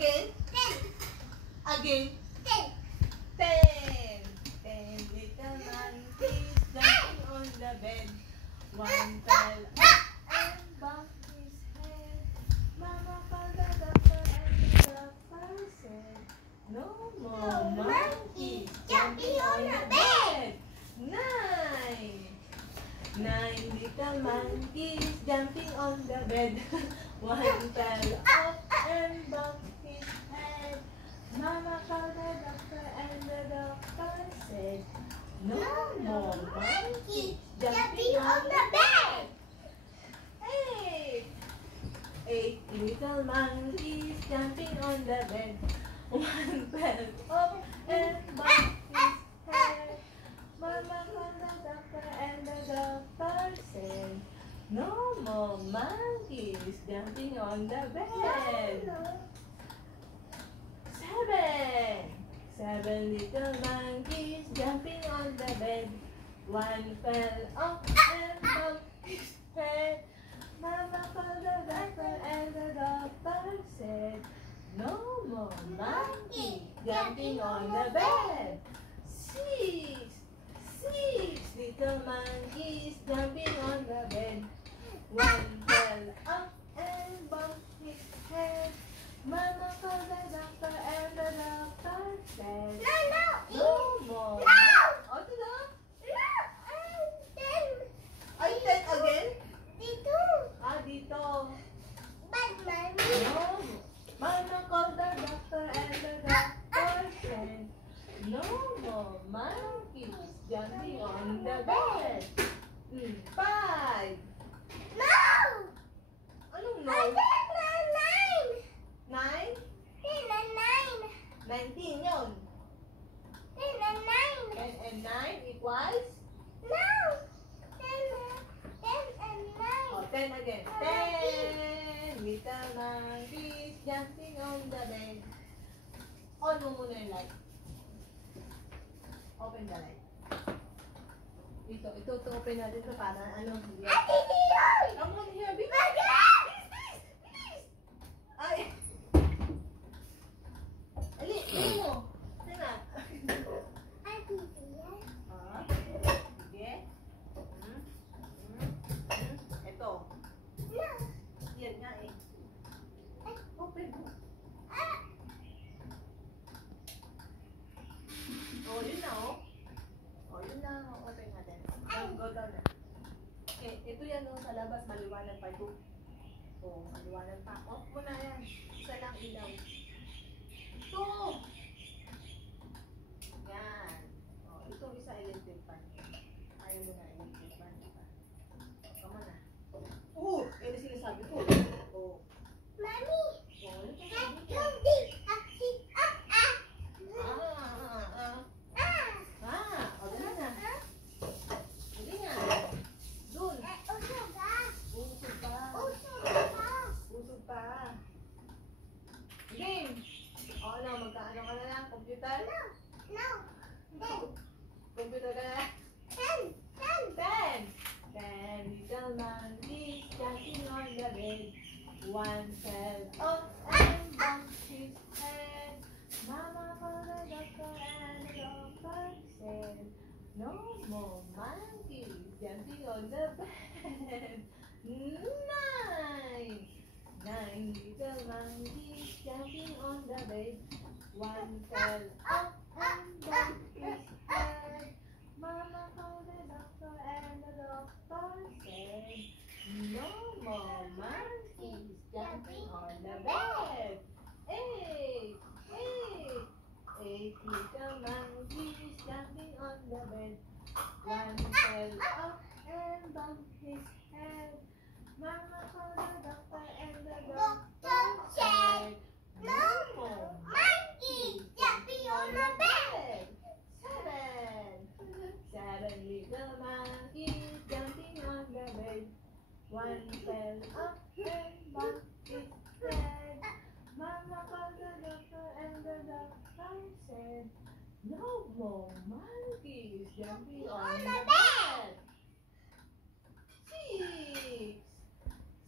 Again? 10. Again? 10. 10. 10 little monkeys jumping on the bed. One fell off and bumped his head. Mama called the doctor and the doctor said, no more monkeys jumping on the bed. 9. 9 little monkeys jumping on the bed. One fell off and bumped his head. Mama called the doctor and the doctor said, no more monkeys jumping on the bed. 8. 8 little monkeys jumping on the bed. One fell off and bumped his head. Mama called the doctor and the doctor said, no more monkeys jumping on the bed. 7. 7 little monkeys jumping on the bed. One fell off and bumped his head. Mama called the doctor and the doctor said, no more monkeys jumping on the bed. 6. 6 little monkeys jumping on the bed. One fell off and bumped his head. Mama called the doctor and the doctor said, no more. Oh, ito na? Ay, 10 again? Ah, dito. No. Mama called the doctor and the doctor said, no more monkeys jumping on the bed. 5. Anong no? 9? 19 yun. 10 and 9 equals? Oh, 10 again. 10 little monkeys jumping on the bed. On mo muna yung light. Open the light. Ito open natin ito para ano. Come on here, baby. Please. Ay. Ali mo. Tina. Sige. Ito. Yan nga eh. Open mo. Oh, yun na oh. Oh, yun na. Open natin. Go down na. Okay, ito yan oh, sa labas. Maliwanag pa ito. Oh, maliwanag pa. Off mo na yan. Isa lang ilaw. Ito! Yan. Oh, ito isa electric fan. Ayaw mo na electric fan. Tama na. Oh! Yan ang sinasabi ko. Oh. Mami! Oh, ano ito? Game! O ano, magkaano ka na lang? Computer? Computer ka na lang? 10! 10 little monkeys jumping on the bed. One fell off and bumped his head. Mama called the doctor and the doctor said, no more monkeys jumping on the bed. 9! 9 little monkeys jumping on the bed. One fell off and bumped his head. Mama called the doctor and the doctor said, no more monkeys jumping on the bed. 8 little monkeys jumping on the bed. One fell off and bumped his head. Mama called the doctor and the doctor said, no more monkeys jumping on the bed. 7 little monkeys jumping on the bed. One fell off and bumped his head. Mama called the doctor and the doctor said, no more monkeys jumping on the bed.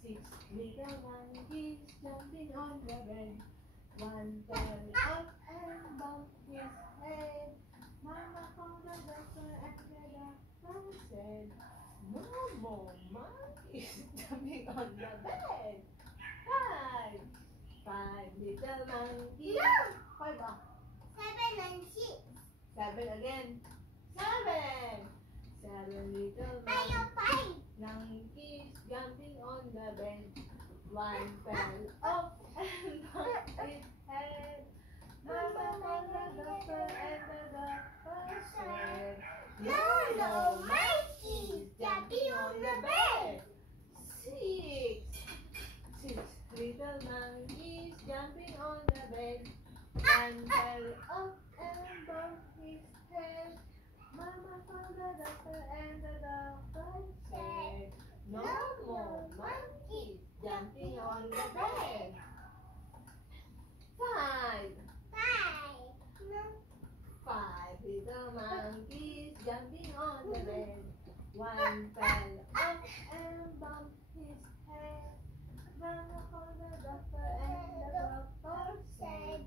6 little monkeys jumping on the bed. One fell off and bumped his head. Mama called the doctor and the doctor said, "No more monkeys jumping on the bed." Five little monkeys. No. Five ah. 7 and 6. Seven again. Seven little Tayo, monkeys jumping on the bed. One fell off and bumped his head. Mama called the doctor and the doctor said, No monkeys jumping on the bed. Six little monkeys jumping on the bed. One fell off and bumped his head. Mama called the doctor and the doctor said, "No more monkeys jumping on the bed." Five little monkeys jumping on the bed. One fell off and bumped his head. Mama called the doctor and the doctor said,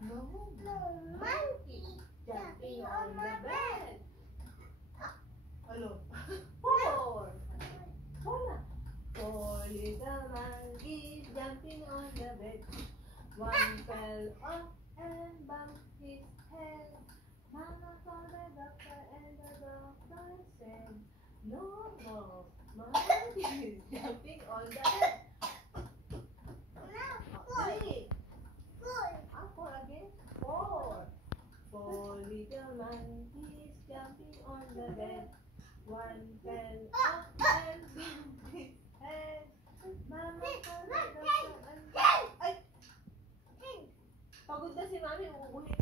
"No more monkeys jumping on the bed." Hello. Four. Four little monkeys jumping on the bed. One fell off and bumped his head. Mama called the doctor and the doctor said, "No more monkeys jumping on the bed." Three. Four again. Four little monkeys jumping on the bed. One fell off and bumped his head. Mama called the doctor and... Ay! Pagod na si Mami, uubuhin